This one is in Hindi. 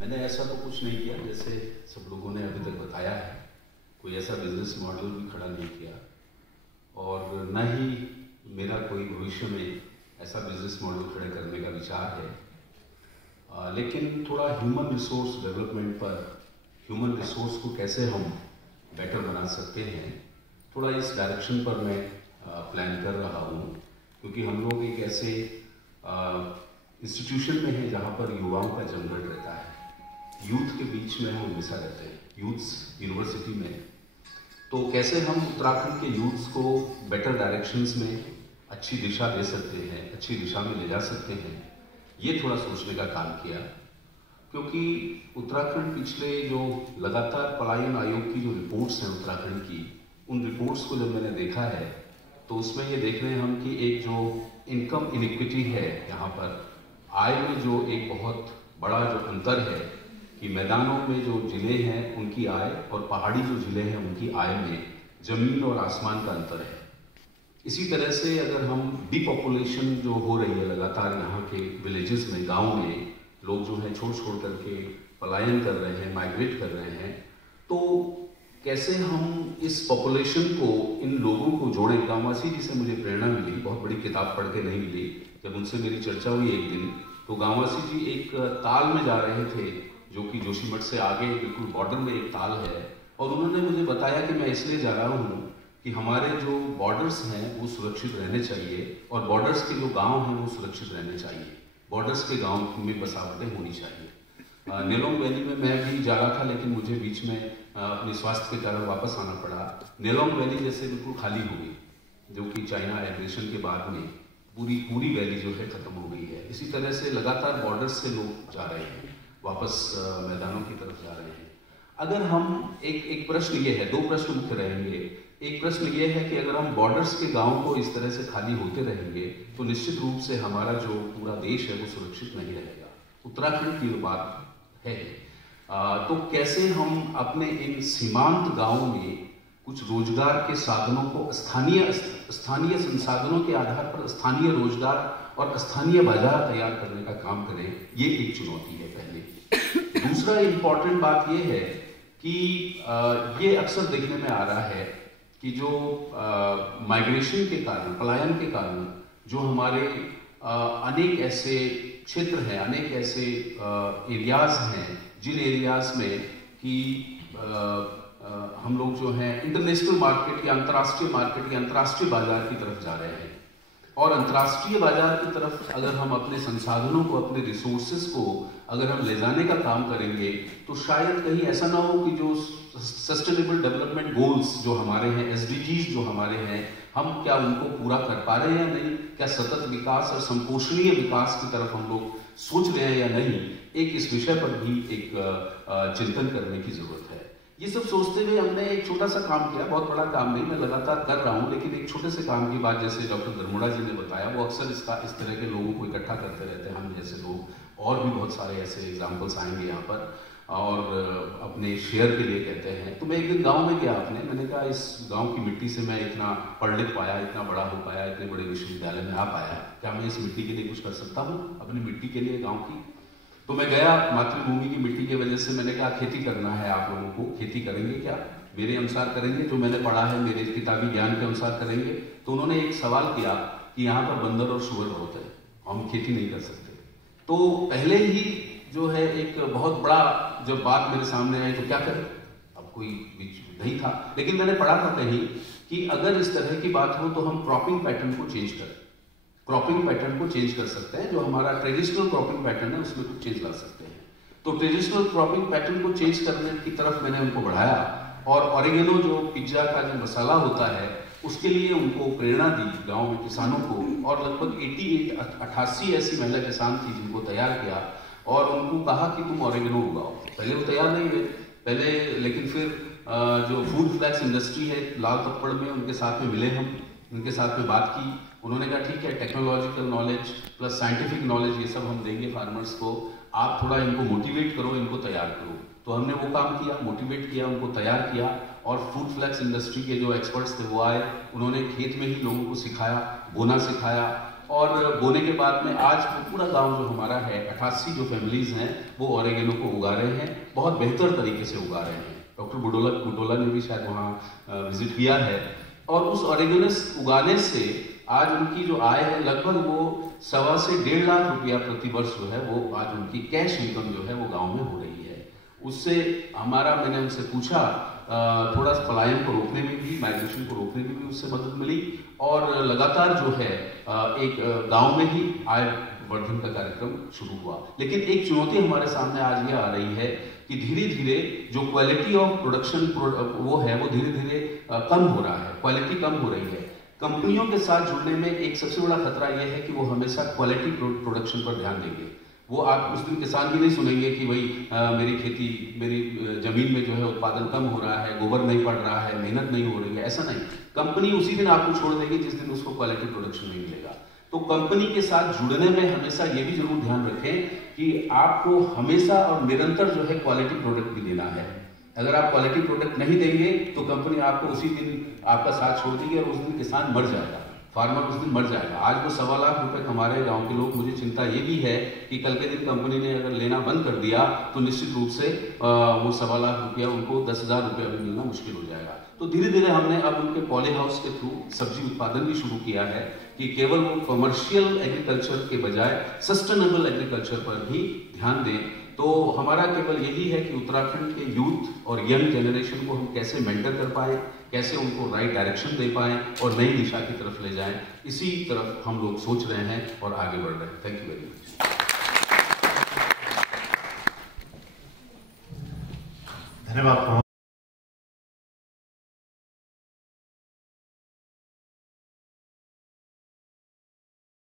मैंने ऐसा तो कुछ नहीं किया जैसे सब लोगों ने अभी तक बताया है। कोई ऐसा बिजनेस मॉडल भी खड़ा नहीं किया और न ही मेरा कोई भविष्य में ऐसा बिजनेस मॉडल खड़े करने का विचार है। लेकिन थोड़ा ह्यूमन रिसोर्स डेवलपमेंट पर, ह्यूमन रिसोर्स को कैसे हम बेटर बना सकते हैं, थोड़ा इस डायरेक्शन पर मैं प्लान कर रहा हूँ। क्योंकि हम लोग एक ऐसे इंस्टीट्यूशन में हैं जहाँ पर युवाओं का जंगल रहता है, यूथ के बीच में हम हमेशा रहते हैं, यूथ यूनिवर्सिटी में। तो कैसे हम उत्तराखंड के यूथ्स को बेटर डायरेक्शंस में अच्छी दिशा दे सकते हैं, अच्छी दिशा में ले जा सकते हैं, ये थोड़ा सोचने का काम किया। क्योंकि उत्तराखंड पिछले जो लगातार पलायन आयोग की जो रिपोर्ट्स हैं उत्तराखंड की, उन रिपोर्ट्स को जब मैंने देखा है तो उसमें ये देख रहे हैं हम कि एक जो इनकम इनइक्विटी है, यहाँ पर आय में जो एक बहुत बड़ा जो अंतर है कि मैदानों में जो जिले हैं उनकी आय और पहाड़ी जो जिले हैं उनकी आय में जमीन और आसमान का अंतर है। इसी तरह से अगर हम डिपॉपुलेशन जो हो रही है लगातार यहाँ के विलेजेस में, गांव में लोग जो है छोड़ छोड़ करके पलायन कर रहे हैं, माइग्रेट कर रहे हैं, तो कैसे हम इस पॉपुलेशन को, इन लोगों को जोड़ें। गांवासी जी से मुझे प्रेरणा मिली, बहुत बड़ी किताब पढ़ के नहीं मिली। जब उनसे मेरी चर्चा हुई एक दिन, तो गांवासी जी एक ताल में जा रहे थे जो कि जोशीमठ से आगे बिल्कुल बॉर्डर में एक ताल है, और उन्होंने मुझे बताया कि मैं इसलिए जा रहा हूँ कि हमारे जो बॉर्डर्स हैं वो सुरक्षित रहने चाहिए और बॉर्डर्स के जो गांव हैं वो सुरक्षित रहने चाहिए, बॉर्डर्स के गांव में बसावटें होनी चाहिए। नेलोंग वैली में मैं भी जा रहा था, लेकिन मुझे बीच में अपने स्वास्थ्य के कारण वापस आना पड़ा। नेलोंग वैली जैसे बिल्कुल खाली हो गई, जो कि चाइना एग्रेशन के बाद में पूरी वैली जो है खत्म हो गई है। इसी तरह से लगातार बॉर्डर्स से लोग जा रहे हैं, वापस मैदानों की तरफ जा रहे हैं। अगर हम एक प्रश्न ये है, दो प्रश्न मुख्य रहेंगे। एक प्रश्न ये है कि अगर हम बॉर्डर्स के गांव को इस तरह से खाली होते रहेंगे तो निश्चित रूप से हमारा जो पूरा देश है वो सुरक्षित नहीं रहेगा। उत्तराखंड की बात है, तो कैसे हम अपने इन सीमांत गांवों में कुछ रोजगार के साधनों को स्थानीय संसाधनों के आधार पर स्थानीय रोजगार और स्थानीय बाजार तैयार करने का काम करें, ये एक चुनौती है पहले। दूसरा इंपॉर्टेंट बात ये है कि ये अक्सर देखने में आ रहा है कि जो माइग्रेशन के कारण, पलायन के कारण जो हमारे अनेक ऐसे क्षेत्र हैं, अनेक ऐसे एरियाज हैं जिन एरियाज में कि हम लोग जो हैं इंटरनेशनल मार्केट या अंतर्राष्ट्रीय मार्केट या अंतर्राष्ट्रीय बाजार की तरफ जा रहे हैं। और अंतर्राष्ट्रीय बाजार की तरफ अगर हम अपने संसाधनों को, अपने रिसोर्सेज को अगर हम ले जाने का काम करेंगे तो शायद कहीं ऐसा ना हो कि जो सस्टेनेबल डेवलपमेंट गोल्स जो हमारे हैं, SDGs जो हमारे हैं, हम क्या उनको पूरा कर पा रहे हैं या नहीं, क्या सतत विकास और संपोषणीय विकास की तरफ हम लोग सोच रहे हैं या नहीं, एक इस विषय पर भी एक चिंतन करने की जरूरत है। ये सब सोचते हुए हमने एक छोटा सा काम किया, बहुत बड़ा काम नहीं, मैं लगातार कर रहा हूँ, लेकिन एक छोटे से काम की बात, जैसे डॉक्टर धर्मोड़ा जी ने बताया, वो अक्सर इस तरह के लोगों को इकट्ठा करते रहते हैं, हम जैसे लोग, और भी बहुत सारे ऐसे एग्जाम्पल्स आएंगे यहाँ पर, और अपने शेयर के लिए कहते हैं। तो मैं एक दिन गांव में गया, मैंने कहा इस गांव की मिट्टी से मैं इतना पढ़ लिख पाया, इतना बड़ा हो पाया, इतने बड़े विश्वविद्यालय में आ पाया, क्या मैं इस मिट्टी के लिए कुछ कर सकता हूँ, अपनी मिट्टी के लिए, गाँव की? तो मैं गया, मातृभूमि की मिट्टी की वजह से मैंने कहा खेती करना है आप लोगों को, खेती करेंगे क्या? मेरे अनुसार करेंगे, जो मैंने पढ़ा है मेरे किताबी ज्ञान के अनुसार करेंगे। तो उन्होंने एक सवाल किया कि यहाँ पर बंदर और सुअर बहुत है, हम खेती नहीं कर सकते। तो पहले ही जो है एक बहुत बड़ा जब बात मेरे सामने आई तो क्या करें, अब कोई नहीं था। लेकिन मैंने पढ़ा था कहीं कि अगर इस तरह की बात हो तो हम क्रॉपिंग पैटर्न को चेंज करें, क्रॉपिंग पैटर्न को चेंज कर सकते हैं, जो हमारा ट्रेडिशनल क्रॉपिंग पैटर्न है उसमें कुछ चेंज ला सकते हैं। तो ट्रेडिशनल क्रॉपिंग पैटर्न को चेंज करने की तरफ मैंने उनको बढ़ाया, और ऑरिगेनो जो पिज्जा का जो मसाला होता है उसके लिए उनको प्रेरणा दी, गांव में किसानों को, और लगभग 88 ऐसी महिला किसान थी जिनको तैयार किया, और उनको कहा कि तुम ऑरिगेनो उगाओ। पहले वो तैयार नहीं हुए पहले, लेकिन फिर जो फूड फ्लैक्स इंडस्ट्री है लाल तप्पड़ में, उनके साथ में मिले हम, उनके साथ में बात की। उन्होंने कहा ठीक है, technological knowledge plus scientific knowledge ये सब हम देंगे फार्मर्स को, आप थोड़ा इनको मोटिवेट करो, इनको तैयार करो। तो हमने वो काम किया, मोटिवेट किया, उनको तैयार किया, और फूड फ्लैक्स इंडस्ट्री के जो एक्सपर्ट्स थे वो आए, उन्होंने खेत में ही लोगों को सिखाया, बोना सिखाया, और बोने के बाद में आज पूरा गांव जो हमारा है 88 जो फैमिलीज हैं वो ऑरेगेनो को उगा रहे हैं, बहुत बेहतर तरीके से उगा रहे हैं। डॉक्टर बुडोला ने भी शायद वहाँ विजिट किया है और उस ऑरेगेनस उगाने से आज उनकी जो आय है लगभग वो 1.25 से 1.5 लाख रुपया प्रति वर्ष जो है वो आज उनकी कैश इनकम जो है वो गांव में हो रही है। उससे मैंने उनसे पूछा, थोड़ा पलायन को रोकने में भी, माइग्रेशन को रोकने में भी उससे मदद मिली और लगातार जो है एक गांव में ही आय वर्धन का कार्यक्रम शुरू हुआ। लेकिन एक चुनौती हमारे सामने आज ये आ रही है कि धीरे धीरे जो क्वालिटी ऑफ प्रोडक्शन वो है वो धीरे धीरे कम हो रहा है, क्वालिटी कम हो रही है। कंपनियों के साथ जुड़ने में एक सबसे बड़ा खतरा यह है कि वो हमेशा क्वालिटी प्रोडक्शन पर ध्यान देंगे। वो आप उस दिन किसान भी नहीं सुनेंगे कि भाई मेरी जमीन में जो है उत्पादन कम हो रहा है, गोबर नहीं पड़ रहा है, मेहनत नहीं हो रही है, ऐसा नहीं। कंपनी उसी दिन आपको छोड़ देगी जिस दिन उसको क्वालिटी प्रोडक्शन नहीं मिलेगा। तो कंपनी के साथ जुड़ने में हमेशा ये भी जरूर ध्यान रखें कि आपको हमेशा और निरंतर जो है क्वालिटी प्रोडक्ट भी देना है। अगर आप क्वालिटी प्रोडक्ट नहीं देंगे तो कंपनी आपको उसी दिन आपका साथ छोड़ देगी और उस दिन किसान मर जाएगा, फार्मर उस दिन मर जाएगा। आज वो 1.25 लाख रुपए कमा रहे गांव के लोग, मुझे चिंता ये भी है कि कल के दिन कंपनी ने अगर लेना बंद कर दिया तो निश्चित रूप से वो 1.25 लाख रुपया उनको 10,000 रुपया भी मिलना मुश्किल हो जाएगा। तो धीरे धीरे हमने अब उनके पॉली हाउस के थ्रू सब्जी उत्पादन भी शुरू किया है कि केवल वो कमर्शियल एग्रीकल्चर के बजाय सस्टेनेबल एग्रीकल्चर पर भी ध्यान दें। तो हमारा केवल यही है कि उत्तराखंड के यूथ और यंग जनरेशन को हम कैसे मेंटर कर पाए, कैसे उनको राइट डायरेक्शन दे पाएं और नई दिशा की तरफ ले जाएं, इसी तरफ हम लोग सोच रहे हैं और आगे बढ़ रहे हैं। Thank you very much. धन्यवाद।